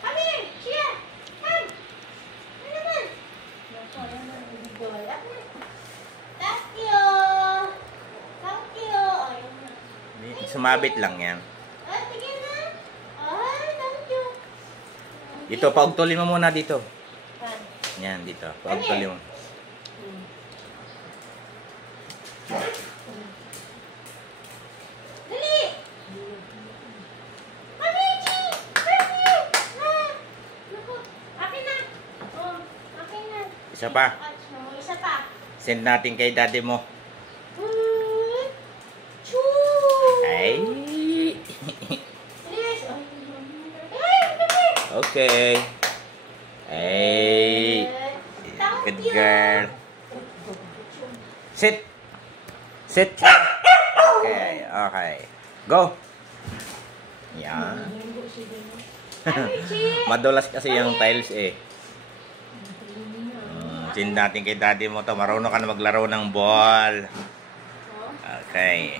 Kami! Siya! Come! Ano naman? Thank you! Thank you! Ayun na. Sumabit lang yan. Ay, tingin na! Ay, thank you! Dito, paugtulin mo muna dito. Saan? Yan, dito. Paugtulin mo. Dali! Mamichi! Dali! Ha? Naku, akin na! Oh, akin na. Isa pa. Isa pa. Send natin kay daddy mo. Choo! Ay! Yes! Ay, dali! Okay. Ay! Good girl. Sit! Sit! Okay, okay. Go! Yan. Madulas kasi yung tiles eh. Send natin kay daddy mo to. Marunong ka na maglaro ng ball. Okay.